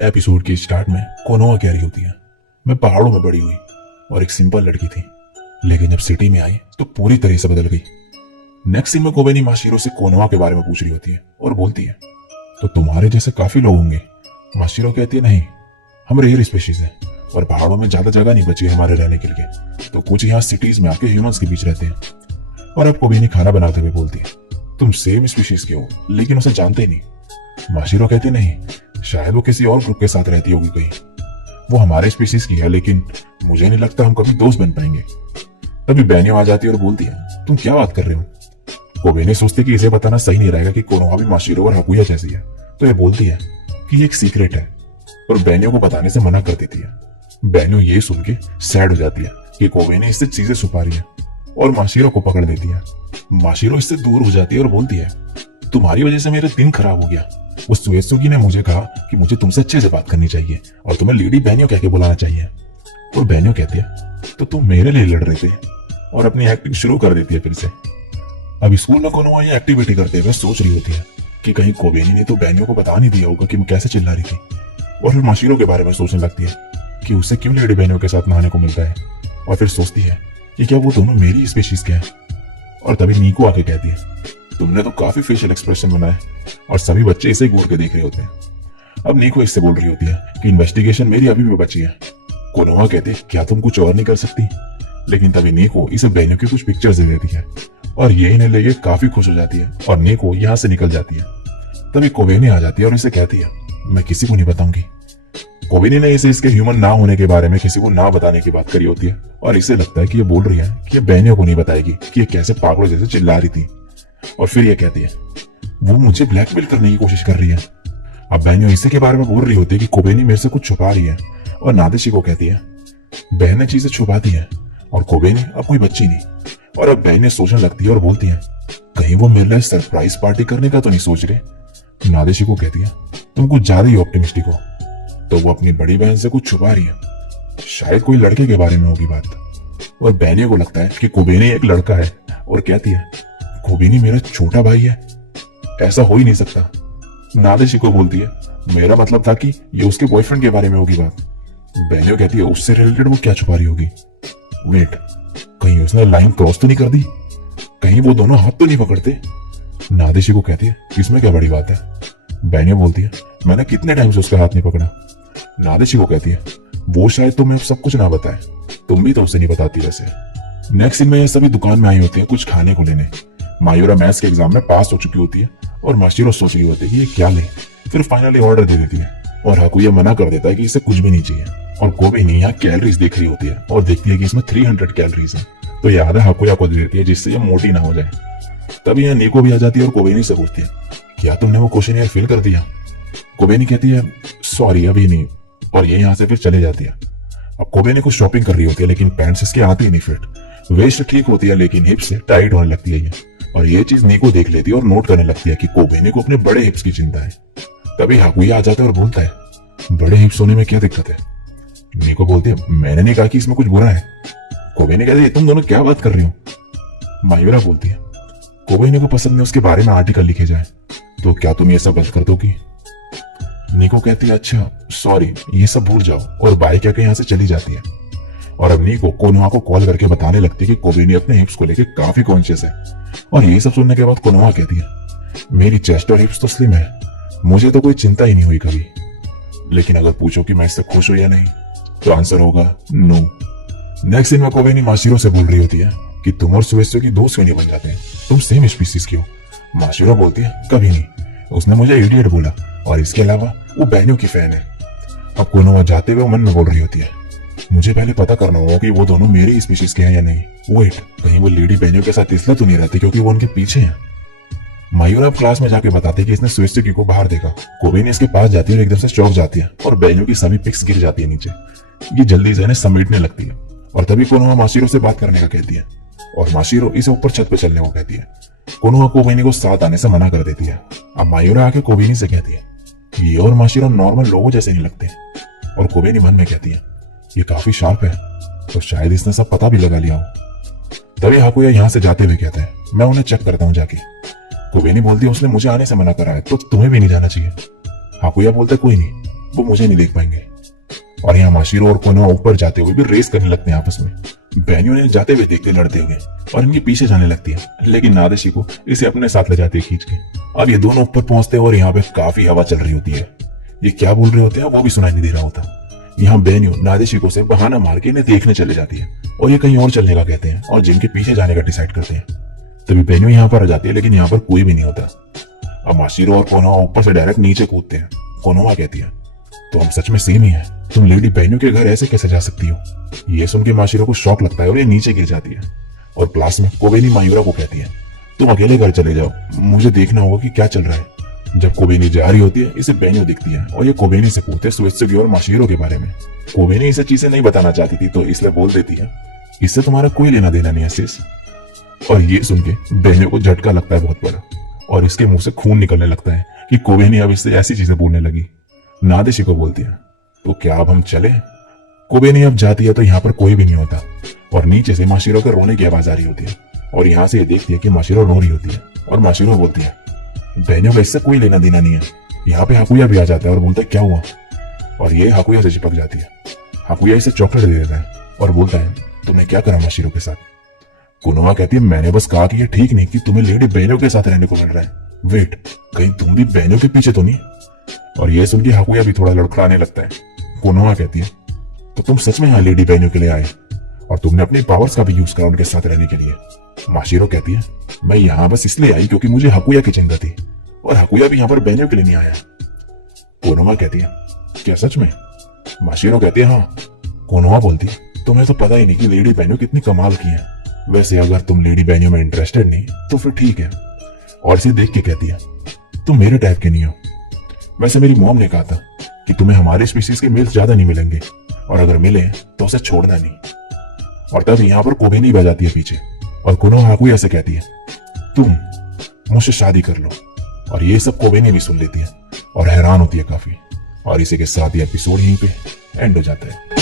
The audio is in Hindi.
एपिसोड के स्टार्ट में कोनोहा कह रही होती है, मैं पहाड़ों में बड़ी हुई और एक सिंपल लड़की थी, लेकिन जब सिटी में आई तो पूरी तरह से बदल गई। नेक्स्ट सीन में कोबेनी माशिरो से कोनोहा के बारे में पूछ रही होती है और बोलती है, तो तुम्हारे जैसे काफी लोग होंगे। माशिरो कहती है, नहीं, हम रेयर स्पेशीज हैं और पहाड़ों में ज्यादा जगह नहीं बची है हमारे रहने के लिए, तो कुछ यहाँ सिटीज में आके ह्यूमंस के बीच रहते हैं। और अब कोबेनी खाना बनाते हुए बोलती है, तुम सेम स्पीशीज के हो लेकिन उसे जानते ही नहीं। माशिरो कहती, नहीं, शायद वो किसी और ग्रुप के साथ रहती होगी कहीं। वो हमारे स्पीशीज की है, लेकिन मुझे नहीं लगता हम कभी दोस्त बन पाएंगे। तभी बेनियो आ जाती है और बोलती है, तुम क्या बात कर रहे हो। कोबेनी सोचती कि इसे बताना सही नहीं रहेगा कि कोनोहा भी माशिरो और हाकुया जैसी है, तो ये बोलती है कि ये एक सीक्रेट है और बेनियो को बताने से मना कर देती है। बेनियो ये सुन के सैड हो जाती है कि कोबेनी इससे चीजें छुपा रही है और माशिरो को पकड़ देती है। माशिरो इससे दूर हो जाती है और बोलती है, तुम्हारी वजह से मेरा दिन खराब हो गया। उस सुएसुगी ने मुझे कहा कि मुझे तुमसे अच्छे से बात करनी चाहिए और तुम्हें लेडी बेनियो कह के बुलाना चाहिए। और बेनियो कहती है, तो तुम मेरे लिए लड़ रहे थे, और अपनी एक्टिंग शुरू कर देती है फिर से। अब स्कूल में कोनोहा ये एक्टिविटी करते हुए सोच रही होती है कि कहीं कोबेनी ने तो बेनियो को बता नहीं दिया होगा कि मैं कैसे चिल्ला रही थी। और फिर माशिरो के बारे में सोचने लगती है कि उसे क्यों लेडी बेनियो के साथ नहाने को मिलता है। और फिर सोचती है कि क्या वो दोनों मेरी स्पीशीज के हैं। और तभी नीको आके कहती है, तुमने तो काफी फेशियल एक्सप्रेशन बनाए और सभी बच्चे इसे घूर के देख रहे होते हैं। अब नीको इससे बोल रही होती है कि इन्वेस्टिगेशन मेरी अभी भी बची है। कोनोहा कहते, क्या तुम कुछ और नहीं कर सकती। लेकिन तभी नीको इसे बेनियो की कुछ पिक्चर्स दे देती है और ये इन्हें लेके काफी खुश हो जाती है और नीको यहाँ से निकल जाती है। तभी कोबेनी आ जाती है और इसे कहती है, मैं किसी को नहीं बताऊंगी। कोबेनी ने इसे इसके ह्यूमन ना होने के बारे में किसी को ना बताने की बात करी होती है और इसे लगता है कि ये बोल रही है कि ये बेनियो को नहीं बताएगी कि ये कैसे पागलों जैसे चिल्ला रही थी। और फिर ये कहती है, वो मुझे ब्लैकमेल करने की कोशिश कर रही है। अब बेनियो इसे के बारे में बोल रही होती है कि कोबेनी मेरे से कुछ छुपा रही है और नादेशी को कहती है, बहन ने चीजें छुपाती है और कोबेनी अब कोई बच्ची नहीं। और अब बहनें सोचने लगती है और बोलती है, कहीं वो मेरे लिए सरप्राइज पार्टी करने का तो नहीं सोच रहे। नादेशी को कहती है, तुम कुछ ज्यादा ही ऑप्टिमिस्टिक हो, तो वो अपनी बड़ी बहन से कुछ छुपा रही है, शायद कोई लड़के के बारे में होगी बात। और बेनियो को लगता है कि कोबेनी एक लड़का है और कहती है, कोबेनी मेरा छोटा भाई है, ऐसा हो ही नहीं सकता। नादेशी को बोलती है, मेरा मतलब था कि ये उसके बॉयफ्रेंड के बारे में होगी बात। बेनियो कहती है, उससे रिलेटेड वो क्या छुपा रही होगी। वेट, कहीं उसने लाइन क्रॉस तो नहीं कर दी, कहीं वो दोनों हाथ तो नहीं पकड़ते। नादेशी को कहती है, इसमें क्या बड़ी बात है। बेनियो बोलती है, मैंने कितने टाइम से उसका हाथ नहीं पकड़ा। नादेशी को कहती है, वो शायद तुम्हें सब कुछ ना बताए, तुम भी तो उसे नहीं बताती वैसे। नेक्स्ट सीन में ये सभी दुकान में आई होती है कुछ खाने को लेने। मायूरा मैथ्स के एग्जाम में पास हो चुकी होती है और माशिरो सोच रही होती है कि ये क्या ले। फिर फाइनली ऑर्डर दे देती है और हाकुया मना कर देता है कि इसे कुछ भी नहीं चाहिए। और कोबेनी यहाँ कैलोरीज देख रही होती है और देखती है कि इसमें 300 कैलोरीज है, तो ये आधा हाकुया को दे देती है जिससे ये मोटी ना हो जाए। तभी यहाँ नीको भी आ जाती है और कोबेनी से पूछती है, क्या तुमने वो क्वेश्चन फिल कर दिया। कोबेनी कहती है, सॉरी अभी नहीं, और ये यहाँ से फिर चले जाती है। अब कोबेनी को शॉपिंग कर रही होती है लेकिन पैंट्स इसके आती ही नहीं फिट। वेस्ट ठीक होती है लेकिन हिप्स से टाइट होने लगती है ये। और ये चीज नीको देख लेती है और नोट करने लगती है कि कोबेनी को अपने बड़े हिप्स की चिंता है। तभी हाकुया आ जाता है और बोलता है, बड़े हिप्स होने में क्या दिक्कत है। नीको बोलती है, मैंने नहीं कहा कि इसमें कुछ बुरा है। कोबेनी कहती है, तुम दोनों क्या बात कर रही हो। मायूरा बोलती है, कोबेनी को पसंद नहीं उसके बारे में आर्टिकल लिखे जाए, तो क्या तुम ये सब गलत कर दोगी। नीको कहती है, अच्छा सॉरी, ये सब भूल जाओ, और बाय कहकर यहाँ से चली जाती है। और अब नीको कोनोहा को कॉल करके बताने लगती है कि कोबेनी अपने हिप्स को लेकर काफी कॉन्शियस है। और ये सब सुनने के बाद कोनोहा कहती है, मेरी चेस्ट और हिप्स तो स्लिम है, मुझे तो कोई चिंता ही नहीं हुई कभी। लेकिन अगर पूछो कि मैं इससे खुश हूं या नहीं, तो आंसर होगा नो। नेक्स्ट सीन में कोबेनी माशिरो से बोल रही होती है कि तुम और सुएसो की दोस्त क्यों नहीं बन जाते, तुम सेम स्पीसीज की हो। माशिरो बोलती है, कभी नहीं, उसने मुझे इडियट बोला और इसके अलावा वो बेनियो की फैन है। अब कोनोहा जाते हुए मन में बोल रही होती है, मुझे पहले पता करना होगा कि वो दोनों मेरी स्पीशीज के हैं या नहीं। वेट, कहीं वो लेडी बेनियो के साथ इसलिए तो नहीं रहती क्योंकि वो उनके पीछे हैं। मायूरा क्लास में जाके बताते कि इसने सुएसुगी को बाहर देखा। कोबेनी इसके पास जाती है और एकदम से चौंक जाती है और बेनियो की सभी पिक्स गिर जाती है नीचे। ये जल्दी से इन्हें समेटने लगती है और तभी कोनोहा माशिरो से बात करने का कहती है और माशिरो इसे ऊपर छत पे चलने को कहती है। कोनोहा कोबेनी को साथ आने से मना कर देती है। अब मायूरा आके कोबेनी से कहती है, ये और माशिरो नॉर्मल लोगों जैसे नहीं लगते। और कोबेनी मन में कहती है, ये काफी शार्प है, तो शायद इसने सब पता भी लगा लिया हो। तभी हाकुया यहाँ से जाते हुए कहते हैं, मैं उन्हें चेक करता हूँ जाके। कोबेनी बोलती है, उसने मुझे आने से मना करा है, तो तुम्हें भी नहीं जाना चाहिए। हाकुया बोलता है, कोई नहीं, वो मुझे नहीं देख पाएंगे। और यहाँ माशिरो और कोनोहा ऊपर जाते हुए भी रेस करने लगते हैं आपस में। बेन्यो ने जाते हुए देखते लड़ते हुए और इनके पीछे जाने लगती है, लेकिन नादेशी को इसे अपने साथ ले जाती है खींच के। अब ये दोनों ऊपर पहुंचते हैं और यहाँ पे काफी हवा चल रही होती है। ये क्या बोल रहे होते हैं वो भी सुनाई नहीं दे रहा होता। यहाँ बेन्यो नादेशी को से बहाना मार के इन्हें देखने चले जाती है और ये कहीं और चलने का कहते हैं और जिम के पीछे जाने का डिसाइड करते हैं। तभी बेन्यो यहाँ पर आ जाती है, लेकिन यहाँ पर कोई भी नहीं होता। अब माशिरो और कोनोहा ऊपर से डायरेक्ट नीचे कूदते हैं। कोनोहा कहती है, तो हम सच में सेम ही है, तुम लेडी बेन्यो के घर ऐसे कैसे जा सकती हो? ये सुन के माशिरो को शौक लगता है और ये नीचे गिर जाती है। और क्लास में कोबेनी मायूरा को कहती है, तुम अकेले घर चले जाओ, मुझे देखना होगा कि क्या चल रहा है। जब कोबेनी जा रही होती है, इसे बेन्यो दिखती है और ये कोबेनी से पूछते सुएत्सुगी और माशिरो के बारे में। कोबेनी इसे चीजें नहीं बताना चाहती थी, तो इसलिए बोल देती है, इससे तुम्हारा कोई लेना देना नहीं है सिस। और ये सुन के बेन्यो को झटका लगता है बहुत बड़ा और इसके मुंह से खून निकलने लगता है कि कोबेनी अब इससे ऐसी चीजें बोलने लगी। नादेशी को बोलती है, तो क्या अब हम चले? कोबेनी अब जाती है तो यहाँ पर कोई भी नहीं होता और नीचे से माशिरो के रोने की आवाज आ रही होती है और यहाँ से ये देखती है कि माशिरो रो रही होती है और माशिरो बोलती है, बेन्यो का इससे कोई लेना देना नहीं है। यहाँ पे हाकुया भी आ जाता है और बोलता है, क्या हुआ? और ये हाकुया से चिपक जाती है। हाकुया इसे चॉकलेट दे देता है और बोलता है, तुमने क्या करा माशिरो के साथ? कोनोहा कहती है, मैंने बस कहा कि ये ठीक नहीं कि तुम्हें लेडी बेन्यो के साथ रहने को मिल रहा है। वेट, कहीं तुम भी बेन्यो के पीछे तो नहीं? और ये सुन के हाकुया भी थोड़ा लड़खड़ाने लगता है। कोनोहा कहती है, तो तुम सच में यहाँ लेडी बेन्यो के लिए आए और तुमने अपनी पावर्स का भी यूज करा उनके साथ रहने के लिए? माशिरो कहती है, मैं यहाँ बस इसलिए आई क्योंकि मुझे हाकुया की चिंता थी और हाकुया भी यहाँ पर बेन्यो के लिए नहीं आया। कोनोहा कहती है, क्या सच में? माशिरो कहती है, हाँ। कोनोहा बोलती है, तुम्हें तो पता ही नहीं कि लेडी बेन्यो कितनी कमाल की है। वैसे अगर तुम लेडी बेन्यो में इंटरेस्टेड नहीं तो फिर ठीक है। और इसे देख के कहती है, तुम मेरे टाइप के नहीं हो। वैसे मेरी मॉम ने कहा था कि तुम्हें हमारे स्पीसीज के मेल्स ज्यादा नहीं मिलेंगे और अगर मिले तो उसे छोड़ना नहीं। और तब यहाँ पर कोबेनी आ जाती है पीछे और कोनोहा हाकुया से कहती है, तुम मुझसे शादी कर लो। और ये सब कोबेनी भी सुन लेती है और हैरान होती है काफी। और इसी के साथ ये एपिसोड यहीं पे एंड हो जाता है।